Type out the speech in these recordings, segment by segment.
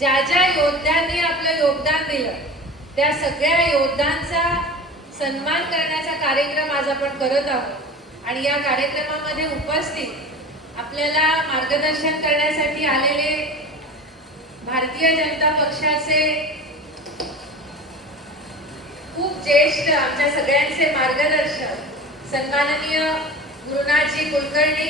ज्या ज्या योद्ध्यांनी आपलं योगदान दिलं त्या सगळ्या योद्धांचा सन्मान करण्याचा कार्यक्रम आज आपण करत आहोत. आणि या कार्यक्रमामध्ये उपस्थित आपल्याला मार्गदर्शन करण्यासाठी आलेले भारतीय जनता पक्षाचे खूप ज्येष्ठ आमच्या सगळ्यांचे मार्गदर्शक सन्माननीय गुरुनाथजी कुलकर्णी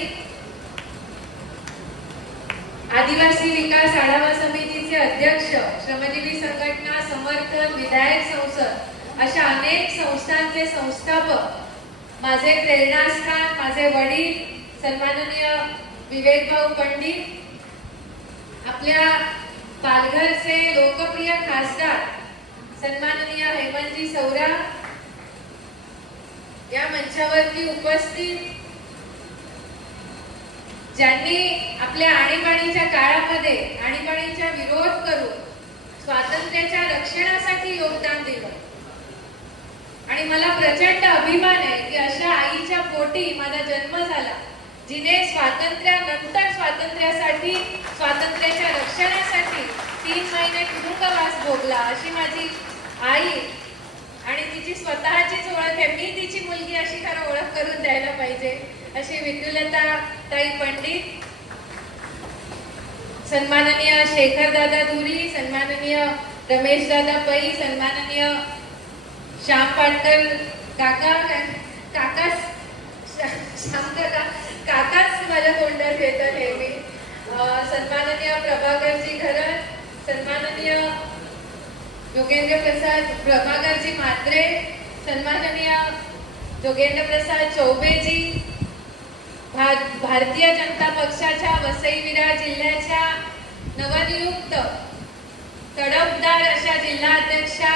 आदिवासी विकास आढावा समितीचे अध्यक्ष श्रमजीवी संघटना समर्थन विधायक संसद अशा अनेक संस्थांचे संस्थापक माझे प्रेरणास्थान माझे वडील सन्माननीय विवेक भाऊ पंडित आपल्या पालघरचे लोकप्रिय खासदार सन्माननीय हेमंतजी सौरा या मंचावरती उपस्थित ज्यांनी आपल्या आणीबाणीच्या काळामध्ये आणीबाणीचा विरोध करून स्वातंत्र्याच्या रक्षणासाठी योगदान दिलं. आणि मला प्रचंड अभिमान आहे की अशा आईच्या पोटी माझा जन्म झाला जिने स्वातंत्र्यानंतर स्वातंत्र्यासाठी स्वातंत्र्याच्या रक्षणासाठी तीन महिने तुरुंगवास भोगला अशी माझी आई आणि तिची स्वतःचीच ओळख आहे. मी तिची मुलगी अशी खरं ओळख करून द्यायला पाहिजे अशी विद्युलता ताई पंडित सन्माननीय शेखर दादा धुरी सन्माननीय रमेश दादा पै सन्माननीय श्याम पाटकर काका काका श्याम काका काकाच माझ्या तोंडात येतं नेहमी. सन्माननीय प्रभाकरजी घरत सन्माननीय योगेंद्र प्रसाद प्रभाकरजी म्हात्रे सन्माननीय जोगेंद्र प्रसाद चौबेजी भारतीय जनता पक्षाच्या वसईविरा जिल्ह्याच्या नवनियुक्त तडफदार अशा जिल्हा अध्यक्षा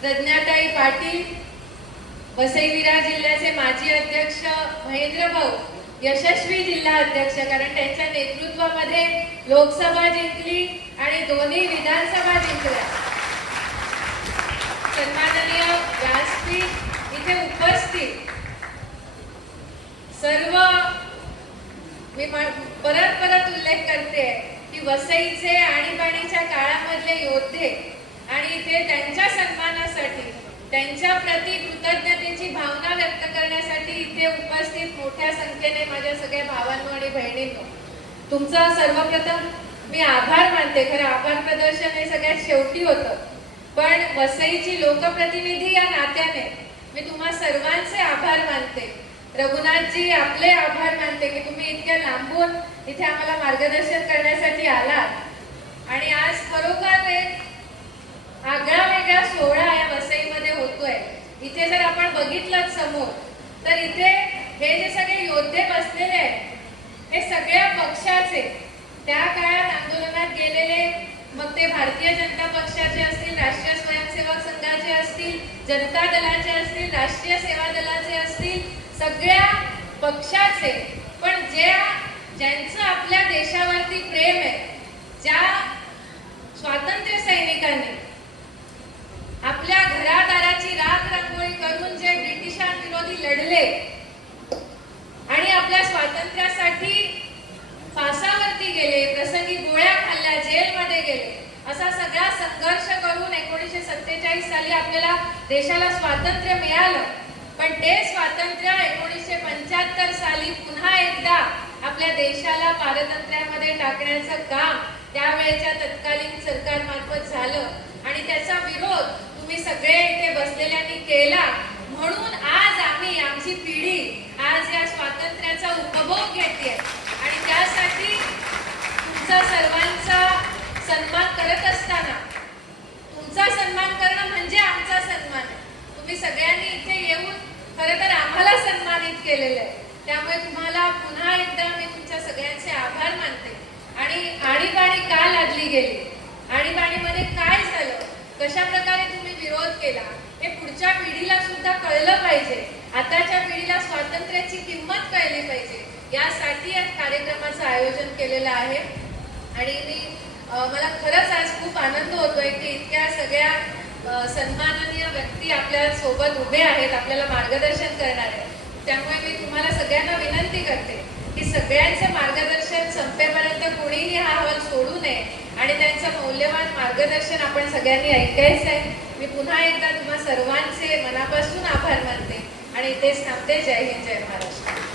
प्रज्ञाताई पाटील वसईविरा जिल्ह्याचे माजी अध्यक्ष महेंद्र भाऊ यशस्वी जिल्हा अध्यक्ष कारण त्यांच्या नेतृत्वामध्ये लोकसभा जिंकली आणि दोन्ही विधानसभा जिंकल्या. सन्माननीय व्यासपीठ इथे उपस्थित सर्व मी परत परत उल्लेख करते की वसईचे आणीबाणीच्या काळामधले योद्धे आणि ते त्यांच्या सन्मानासाठी त्यांच्या प्रती कृतज्ञतेची भावना व्यक्त करण्यासाठी इथे उपस्थित मोठ्या संख्येने माझ्या सगळ्या भावांनो आणि बहिणींनो. तुमचा सर्वप्रथम मी आभार मानते. खरं आभार प्रदर्शन हे सगळ्यात शेवटी होतं. पण वसईची लोकप्रतिनिधी या नात्याने मी तुम्हा सर्वांचे आभार मानते. रघुनाथजी आपले आभार मानते की तुम्ही इतक्या लांबून इथे आम्हाला मार्गदर्शन करण्यासाठी आलात. आणि आज खरोखर एक आगळा वेगळा सोहळा या वसईमध्ये होतोय. इथे जर आपण बघितलं समोर तर इथे हे जे सगळे योद्धे बसलेले आहेत हे सगळ्या पक्षाचे त्या काळात आंदोलनात गेलेले मग ते भारतीय जनता पक्षाचे असतील राष्ट्रीय स्वयंसेवक संघाचे असतील जनता दलाचे असतील राष्ट्रीय सेवा दलाचे असतील सगळ्या पक्षाचे पण ज्या ज्यांचं आपल्या देशावरती प्रेम आहे ज्या स्वातंत्र्य सैनिकांनी आपल्या घरादाराची रात रांगोळी करून जे ब्रिटिशांविरोधी लढले आणि आपल्या स्वातंत्र्यासाठी फासावरती गेले प्रसंगी गोळ्या खाल्ल्या जेलमध्ये गेले असा सगळा संघर्ष करून एकोणीसशे सत्तेचाळीस साली आपल्याला देशाला स्वातंत्र्य मिळालं. पण ते स्वातंत्र्य एकोणीसशे पंच्याहत्तर साली पुन्हा एकदा आपल्या देशाला पारतंत्र्यामध्ये टाकण्याचं काम त्यावेळेच्या तत्कालीन सरकारमार्फत झालं आणि त्याचा विरोध तुम्ही सगळे इथे बसलेल्यांनी केला म्हणून आज आम्ही आमची पिढी आज या स्वातंत्र्याचा उपभोग घेते आणि त्यासाठी तुमचा सर्वांचा सन्मान करत असताना तुमचा सन्मान करणं म्हणजे आमचा सन्मान आहे तुम्ही सगळ्यांनी इथे येऊन खरं तर आम्हाला सन्मानित केलेलं आहे. त्यामुळे तुम्हाला पुन्हा एकदा मी तुमच्या सगळ्यांचे आभार मानते. आणि आणीबाणी का लादली गेली? आणीबाणीमध्ये काय झालं? कशा प्रकारे तुम्ही विरोध केला? हे पुढच्या पिढीला सुद्धा कळलं पाहिजे. आताच्या पिढीला स्वातंत्र्याची किंमत कळली पाहिजे. यासाठी या कार्यक्रमाचं आयोजन केलेलं आहे. आणि मी मला खरंच आज खूप आनंद होतोय की इतक्या सगळ्या सन्माननीय व्यक्ती आपल्यासोबत उभे आहेत आपल्याला मार्गदर्शन करणार आहेत. त्यामुळे मी तुम्हाला सगळ्यांना विनंती करते की सगळ्यांचं मार्गदर्शन संपेपर्यंत कोणीही हा हॉल सोडू नये आणि त्यांचं मौल्यवान मार्गदर्शन आपण सगळ्यांनी ऐकायचं आहे. मी पुन्हा एकदा तुम्हा सर्वांचे मनापासून आभार मानते आणि इथेच थांबते. जय हिंद जय महाराष्ट्र.